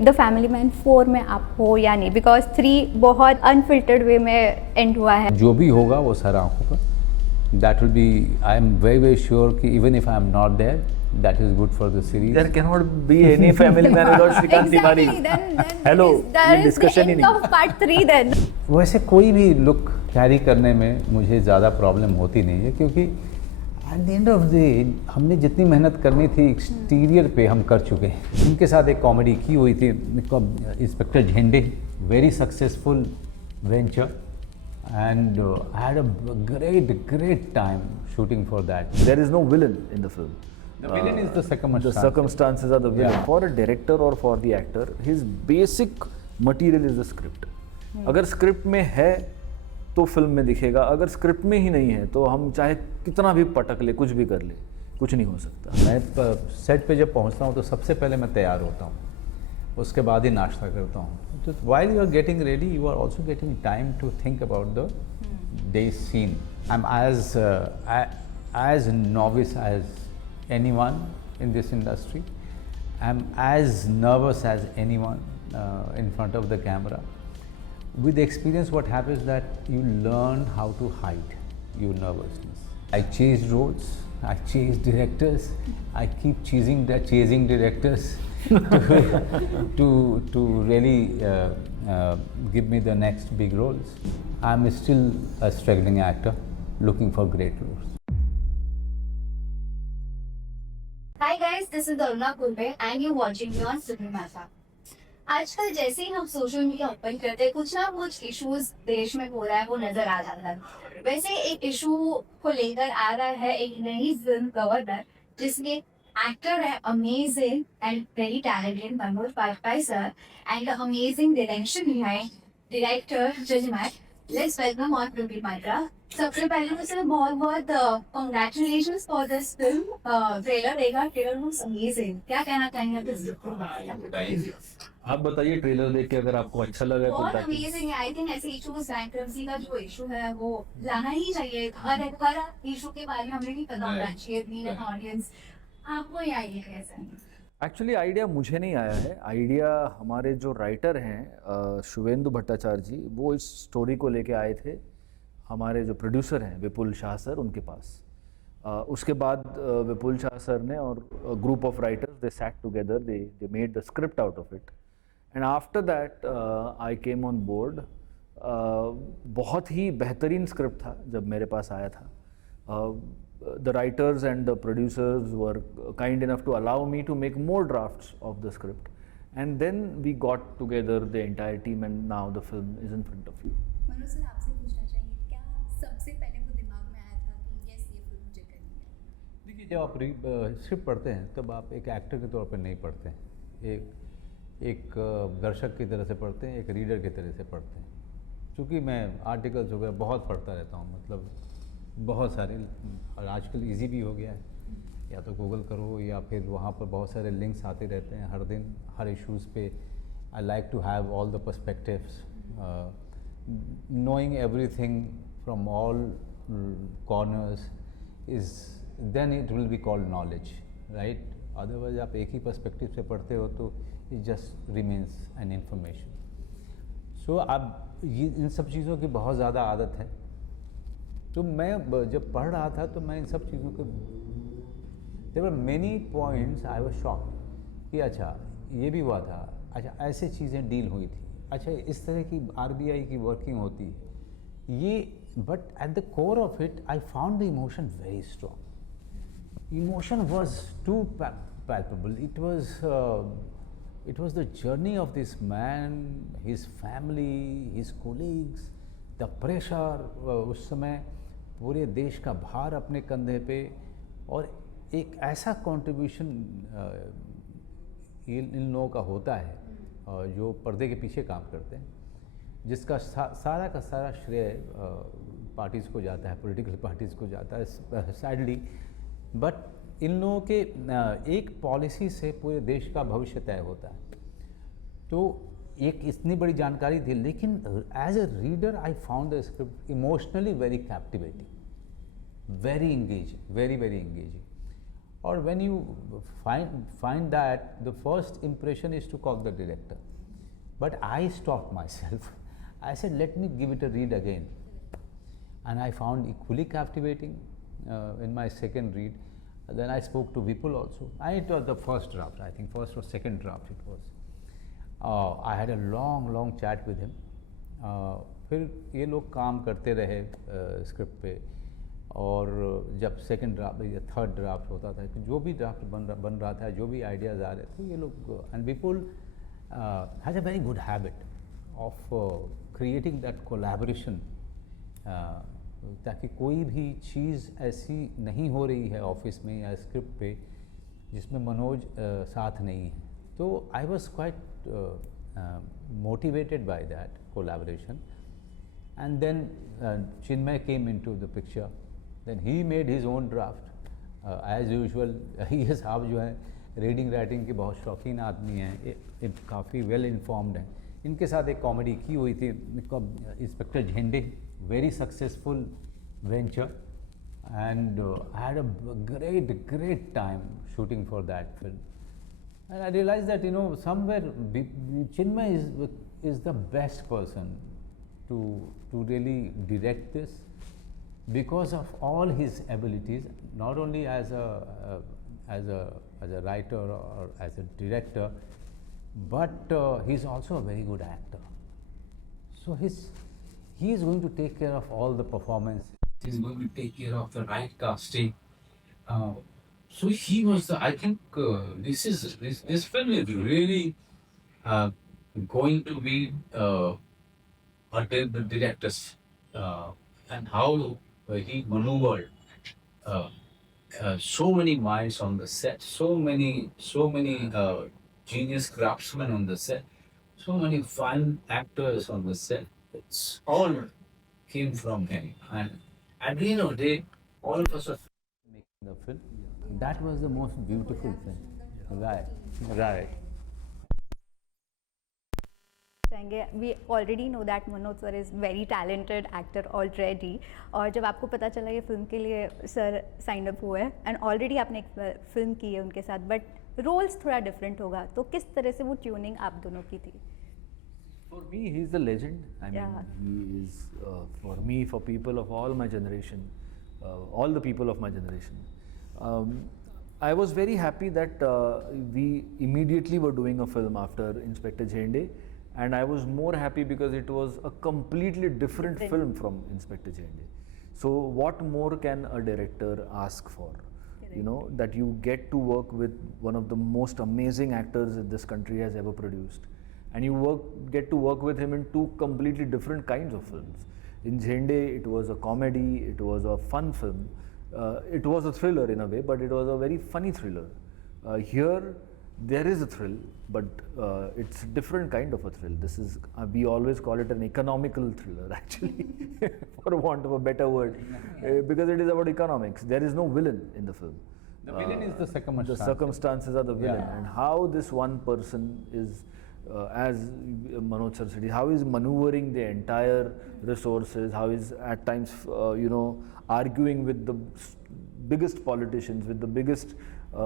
The family man 4 में आप हो या नहीं, बिकॉज 3 बहुत अनफिल्टर्ड वे में एंड हुआ है। जो भी होगा वो सर आंखों पर, that will be, I am very very sure कि even if I am not there, that is good for the series. There cannot be any family man without Shrikant Tiwari. Hello, ये discussion ही नहीं। Of part 3 then. वैसे कोई भी look carry करने में मुझे ज़्यादा प्रॉब्लम होती नहीं है, क्योंकि at the end of the day हमने जितनी मेहनत करनी थी एक्सटीरियर पे हम कर चुके हैं। उनके साथ एक कॉमेडी की हुई थी, इंस्पेक्टर झेंडे, very successful venture, and I had a great time shooting for that. There is no villain in the film. The villain is the circumstance. The circumstances are the villain. Yeah. For a director or for the actor, his basic material is the script. अगर script में है तो film में दिखेगा, अगर script में ही नहीं है तो हम चाहे कितना भी पटक ले, कुछ भी कर ले, कुछ नहीं हो सकता। मैं सेट पे जब पहुंचता हूं तो सबसे पहले मैं तैयार होता हूं, उसके बाद ही नाश्ता करता हूं। तो while you are getting ready, you are also getting time to think about the day's scene. I'm as novice as anyone in this industry. I'm as nervous as anyone in front of the camera. With the experience, what happens that you learn how to hide your nervousness. I chased roles, I chased directors, I keep chasing directors to really give me the next big roles. I'm still a struggling actor looking for great roles. Hi guys, this is Aruna Kulbe and you're watching me on Cinemasa. आजकल जैसे ही हम social media open करते हैं, कुछ ना कुछ issues देश में हो रहा है वो नजर आ जाता है। वैसे एक इशू को लेकर आ रहा है एक नई फिल्म गवर्नर, जिसमें एक्टर है amazing and very talented Manoj Bajpayee sir and amazing direction behind director जजमैट। Let's welcome on Praveen Matra. सबसे पहले मुझे बहुत congratulations for this film. Trailer देखा, ट्रेलर वाज अमेजिंग। क्या कहना चाहेंगे इस आप बताइए ट्रेलर देख के अगर आपको अच्छा लगा बहुत तो अमेजिंग है। आई थिंक ऐसे इश्यूज बैंक्रप्सी का जो इशू है वो लाना ही चाहिए। हर इशू के बारे में हमें भी पता होना चाहिए बीइंग एन ऑडियंस। आपको ये आइडिया कैसा है? एक्चुअली आइडिया मुझे नहीं आया है, आइडिया हमारे जो राइटर हैं शुभेंदु भट्टाचार्य जी, वो इस स्टोरी को लेके आए थे हमारे जो प्रोड्यूसर हैं विपुल शाह सर, उनके पास। उसके बाद विपुल शाह सर ने और group of writers they set together, they made the script out of it and after that I came on board. बहुत ही बेहतरीन स्क्रिप्ट था जब मेरे पास आया था। The writers and the producers were kind enough to allow me to make more drafts of the script, and then we got together the entire team and now the film is in front of you. Manoj sir, आपसे पूछना चाहिए, क्या सबसे पहले वो दिमाग में आया था कि यस ये फिल्म मुझे करनी है? देखिए, जब आप स्क्रिप्ट पढ़ते हैं तब आप एक एक्टर के तौर पर नहीं पढ़ते हैं, एक दर्शक की तरह से पढ़ते हैं, एक रीडर की तरह से पढ़ते हैं। क्योंकि मैं आर्टिकल्स वगैरह बहुत पढ़ता रहता हूँ, मतलब बहुत सारे, और आजकल इजी भी हो गया है, या तो गूगल करो या फिर वहाँ पर बहुत सारे लिंक्स आते रहते हैं हर दिन, हर इश्यूज़ पे। I like to have all the perspectives, knowing everything from all corners is then it will be called knowledge, right? Otherwise आप एक ही पर्सपेक्टिव से पढ़ते हो तो it just remains an information. So अब ये इन सब चीज़ों की बहुत ज़्यादा आदत है। तो मैं जब पढ़ रहा था तो मैं इन सब चीज़ों को, there were many points I was shocked कि अच्छा ये भी हुआ था, अच्छा ऐसे चीज़ें डील हुई थी, अच्छा इस तरह की आरबीआई की वर्किंग होती है ये। But at the core of it I found the emotion very strong. Emotion was too palpable. It was the journey of this man, his family, his colleagues, the pressure, उस समय पूरे देश का भार अपने कंधे पे, और एक ऐसा कंट्रीब्यूशन इन लोगों का होता है जो पर्दे के पीछे काम करते हैं, जिसका सारा का सारा श्रेय पार्टीज़ को जाता है, पॉलिटिकल पार्टीज़ को जाता है सैडली। बट इन लोगों के एक पॉलिसी से पूरे देश का भविष्य तय होता है। तो एक इतनी बड़ी जानकारी थी, लेकिन as a reader I found the script emotionally very captivating, very engaging, very very engaging. Or when you find that, the first impression is to call the director. But I stopped myself. I said, let me give it a read again. And I found equally captivating in my second read. Then I spoke to Vipul also. And it was the first draft, I think first or second draft it was. I had a long chat with him. फिर ये लोग काम करते रहे script पे, और जब second draft या थर्ड ड्राफ्ट होता था, कि जो भी ड्राफ्ट बन रहा था, जो भी आइडियाज़ आ रहे थे, ये लोग, and Vipul has a very good habit of creating that collaboration, ताकि कोई भी चीज़ ऐसी नहीं हो रही है ऑफिस में या स्क्रिप्ट पे जिसमें मनोज साथ नहीं है. तो I was quite motivated by that collaboration. And then Chinmay came into the picture. Then he made his own draft. As usual, ये साहब जो है रीडिंग राइटिंग के बहुत शौकीन आदमी हैं, काफ़ी वेल इन्फॉर्म्ड हैं. इनके साथ एक कॉमेडी की हुई थी, इंस्पेक्टर झेंडे, very successful venture, and I had a great time shooting for that film. And I realized that, you know, somewhere Chinmay is the best person to really direct this, because of all his abilities, not only as a writer or as a director, but he's also a very good actor. So he is going to take care of all the performance. He's going to take care of the right casting. So he was the, I think this film is really going to be until the directors and how he maneuvered so many minds on the set, so many genius craftsmen on the set, so many fine actors on the set. It's all came from him, and at the end of the day, all of us are making the film. That was the most beautiful thing. Right. We already know that Manoj sir is very talented actor already. और जब आपको पता चला ये film के लिए sir sign up हुए हैं, एंड ऑलरेडी आपने एक फिल्म की है उनके साथ, बट रोल्स थोड़ा डिफरेंट होगा, तो किस तरह से वो ट्यूनिंग आप दोनों की थी? For me, he's a legend. I mean, he is for me, for people of all my generation, all the people of my generation. I was very happy that we immediately were doing a film after Inspector Jhende, and I was more happy because it was a completely different film from Inspector Jhende. So what more can a director ask for? You know, that you get to work with one of the most amazing actors that this country has ever produced, and you get to work with him in two completely different kinds of films. In Jhende, it was a comedy, it was a fun film, it was a thriller in a way, but it was a very funny thriller. Here, there is a thrill, but it's a different kind of a thrill. This is, we always call it an economical thriller, actually, for want of a better word, because it is about economics. There is no villain in the film. The villain is the circumstances. The circumstances are the villain, and how this one person is, as Manoj sir said, how is maneuvering the entire resources, how is at times, you know, arguing with the biggest politicians, with the biggest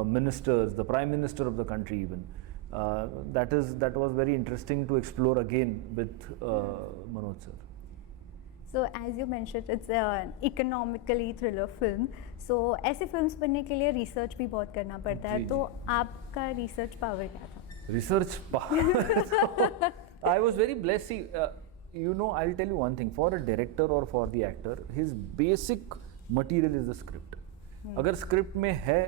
ministers, the Prime Minister of the country even. That was very interesting to explore again with Manoj sir. So as you mentioned, it's an economically thriller film. So ऐसे films बनने के लिए research भी बहुत करना पड़ता है. तो आपका research power क्या था? Research power. I was very blessed. See, you know, I'll tell you one thing. For a director or for the actor, his basic material is the script. अगर script में है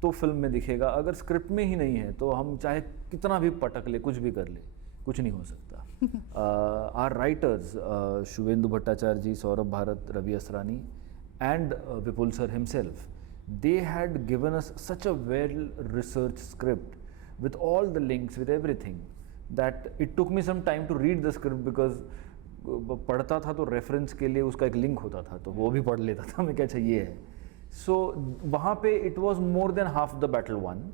तो फिल्म में दिखेगा, अगर script में ही नहीं है तो हम चाहे कितना भी पटक ले, कुछ भी कर ले, कुछ नहीं हो सकता. Our writers, Shubhendu Bhattacharya ji, Saurabh Bharat, Ravi Asrani, and Vipul sir himself, they had given us such a well-researched script with all the links, with everything, that it took me some time to read the script, because पढ़ता था तो reference के लिए उसका एक link होता था, तो वो भी पढ़ लेता था मैं, क्या चाहिए है. So वहाँ पे it was more than half the battle won.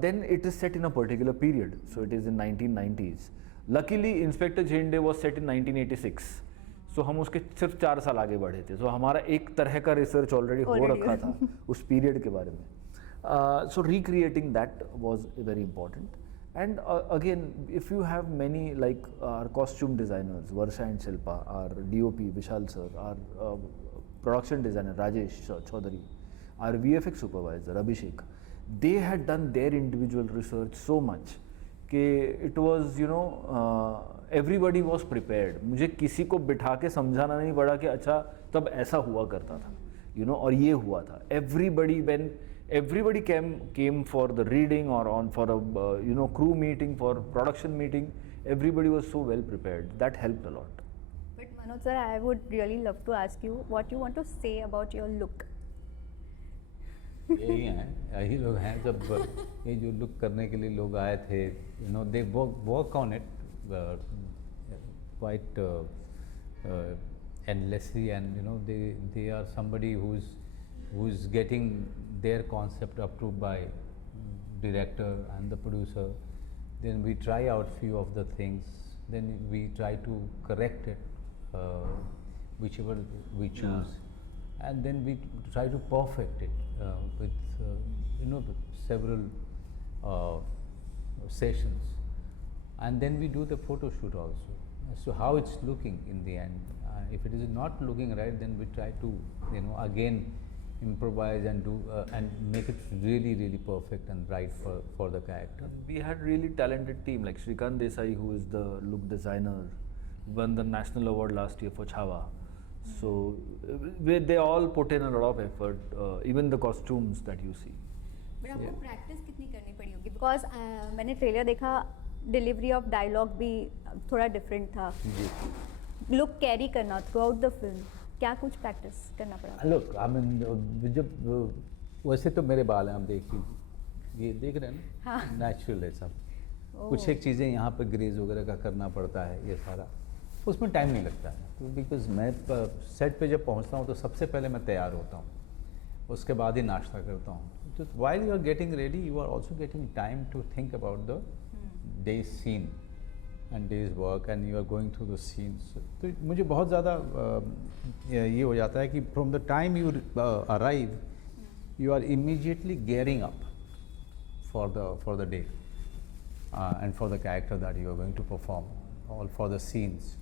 Then it is set in a particular period, so it is in 1990s. Luckily, Inspector Jhende was set in 1986. So हम उसके सिर्फ 4 साल आगे बढ़े थे. So हमारा एक तरह का रिसर्च ऑलरेडी हो रखा था उस पीरियड के बारे में. So recreating that was very important. And again, if you have many, like our costume designers, Varsha and Shilpa, our DOP, Vishal sir, our production designer, Rajesh Chaudhary, our VFX supervisor, Abhishek, they had done their individual research so much कि it was, you know, everybody was prepared. मुझे किसी को बिठा के समझाना नहीं पड़ा कि अच्छा तब ऐसा हुआ करता था, you know, और ये हुआ था. Everybody came for the reading or on for a you know, crew meeting, for production meeting. Everybody was so well prepared. That helped a lot. But Manoj sir, I would really love to ask you what you want to say about your look. यही हैं, यही लोग हैं. जब ये जो look करने के लिए लोग आए थे, you know, they work on it quite endlessly, and you know, they are somebody who's getting their concept approved by director and the producer. Then we try out few of the things, then we try to correct it, whichever we choose, and then we try to perfect it with you know, several sessions, and then we do the photo shoot also as to how it's looking in the end. If it is not looking right, then we try to, you know, again improvise and do and make it really perfect and right for the character. We had really talented team like Shrikant Desai, who is the look designer, won the national award last year for Chhawa. So they all put in a lot of effort, even the costumes that you see. But आपको practice कितनी करनी पड़ी होगी? Because मैंने trailer देखा, delivery of dialogue भी थोड़ा different था, लुक कैरी करना थ्रू आउट द फिल्म, क्या कुछ प्रैक्टिस करना पड़ा? लुक, आई मीन, जब वैसे तो मेरे बाल हैं, आप देखिए, ये देख रहे हैं ना, हाँ. नेचुरल है सब. कुछ एक चीज़ें यहाँ पे ग्रेज वगैरह का करना पड़ता है, ये सारा उसमें टाइम नहीं लगता है. तो बिकॉज मैं सेट पे जब पहुँचता हूँ तो सबसे पहले मैं तैयार होता हूँ, उसके बाद ही नाश्ता करता हूँ. तो while you are getting ready, you are also getting time to think about the day's scene and day's work, and you are going through the scenes. तो मुझे बहुत ज़्यादा ये हो जाता है कि from the time you arrive, you are immediately gearing up for the day and for the character that you are going to perform, all for the scenes.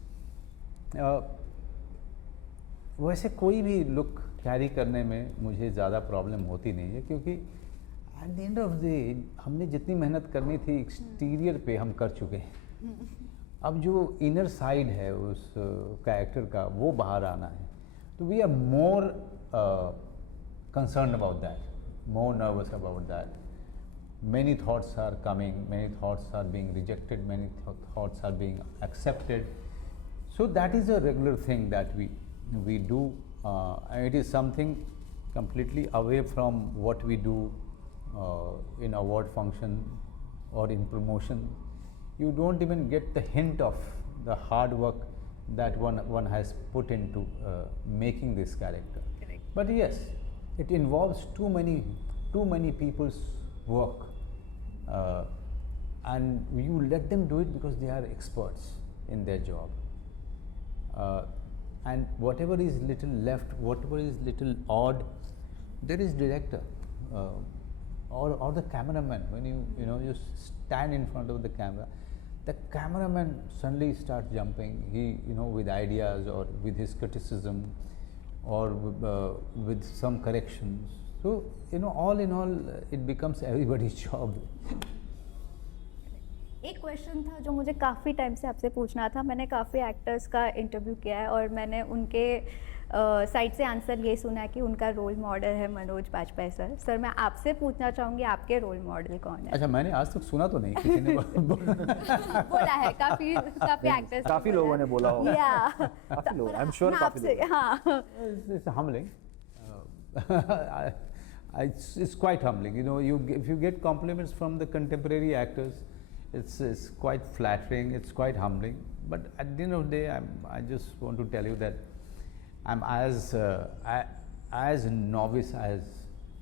वैसे कोई भी लुक कैरी करने में मुझे ज़्यादा प्रॉब्लम होती नहीं है, क्योंकि at the end of the day हमने जितनी मेहनत करनी थी एक्सटीरियर पे हम कर चुके हैं. अब जो इनर साइड है उस कैरेक्टर का, वो बाहर आना है. तो we are more concern about that, more nervous about that. Many thoughts are coming, many thoughts are being rejected, many thoughts are being accepted. So that is a regular thing that we do. And it is something completely away from what we do in award function or in promotion. You don't even get the hint of the hard work that one has put into making this character. Correct. But yes, it involves too many people's work, and you let them do it because they are experts in their job. And whatever is little left, whatever is little odd, there is director or the cameraman. When you stand in front of the camera, the cameraman suddenly starts jumping. He, with ideas or with his criticism or with some corrections. So all in all, it becomes everybody's job. एक question था जो मुझे काफ़ी time से आपसे पूछना था. मैंने काफ़ी एक्टर्स का इंटरव्यू किया है और मैंने उनके साइड से आंसर ये सुना है कि उनका रोल मॉडल है मनोज बाजपेयी सर. सर, मैं आपसे पूछना चाहूँगी, आपके रोल मॉडल कौन है? अच्छा, मैंने आज तक सुना तो नहीं, किसी ने बोला है काफ़ी एक्टर्स, काफ़ी लोगों ने बोला होगा. काफ़ी लोग, आई एम श्योर काफ़ी लोग. हाँ, It's humbling. It's quite humbling. If you get compliments from the contemporary actors, it's quite flattering. It's quite humbling. But at the end of the day, I just want to tell you that I'm as novice as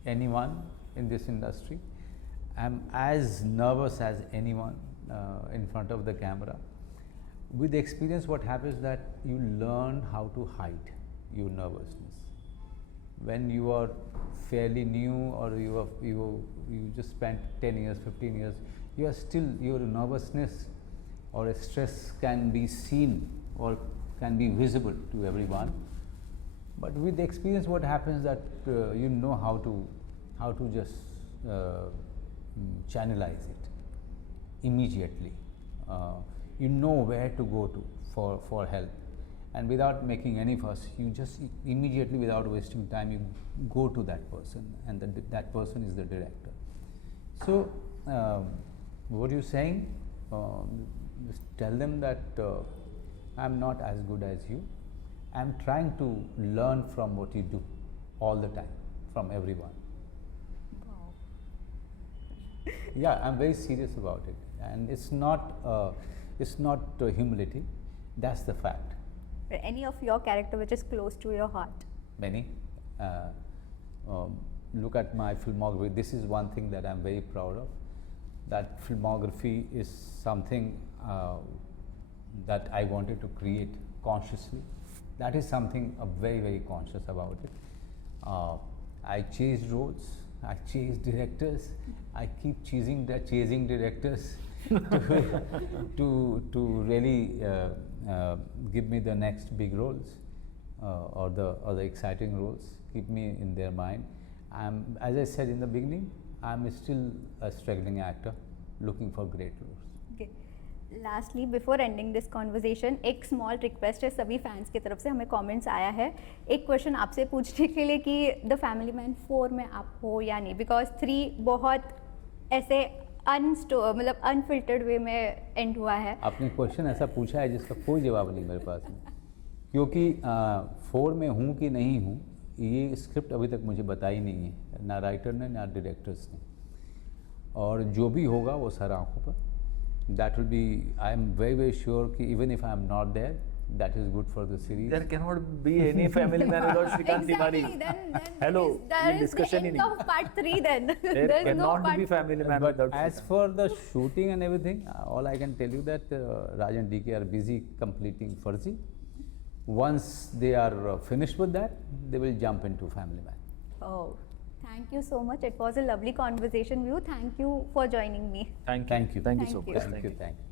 anyone in this industry. I'm as nervous as anyone in front of the camera. With the experience, what happens is that you learn how to hide your nervousness. when you are fairly new, or you just spent 10 years, 15 years, you are still, your nervousness or a stress can be seen or can be visible to everyone. But with experience, what happens that you know how to just channelize it immediately. You know where to go to for help, and without making any fuss, you just immediately, without wasting time, you go to that person, and that person is the director. So what you're saying, just tell them that I'm not as good as you. I'm trying to learn from what you do all the time, from everyone. Wow. Yeah, I'm very serious about it, and it's not humility. That's the fact. Any of your character which is close to your heart? Many. Look at my filmography. This is one thing that I'm very proud of. That filmography is something that I wanted to create consciously. That is something very, very conscious about it. I chased roads, I chased directors, I keep chasing directors to really give me the next big roles or the exciting roles, keep me in their mind. As I said in the beginning, I'm still a struggling actor looking for great roles. Okay. Lastly before ending this conversation एक small request है सभी fans की तरफ से, हमें comments आया है एक क्वेश्चन आपसे पूछने के लिए कि द फैमिली मैन 4 में आप हो या नहीं, बिकॉज 3 बहुत ऐसे मतलब अनफिल्टर्ड वे में एंड हुआ है. आपने क्वेश्चन ऐसा पूछा है जिसका कोई जवाब नहीं मेरे पास में, क्योंकि 4 में हूँ कि नहीं हूँ ये स्क्रिप्ट अभी तक मुझे बताई नहीं है, ना राइटर ने ना डायरेक्टर्स ने, और जो भी होगा वो सर आँखों पर. That will be, I am very, very sure कि even if I am not there, that is good for the series. There cannot be any family man without Shrikant Tiwari. Then Hello, there ये is the discussion he end नहीं. of part 3 then. There is no cannot part be family man But without as Shrikant. for the shooting and everything, all I can tell you that Raj and DK are busy completing Farzi. Once they are finished with that, they will jump into Family Man. Oh, thank you so much. It was a lovely conversation with you. Thank you for joining me. Thank you. Thank you. Thank you so Thank you. much. Thank you. Thank you.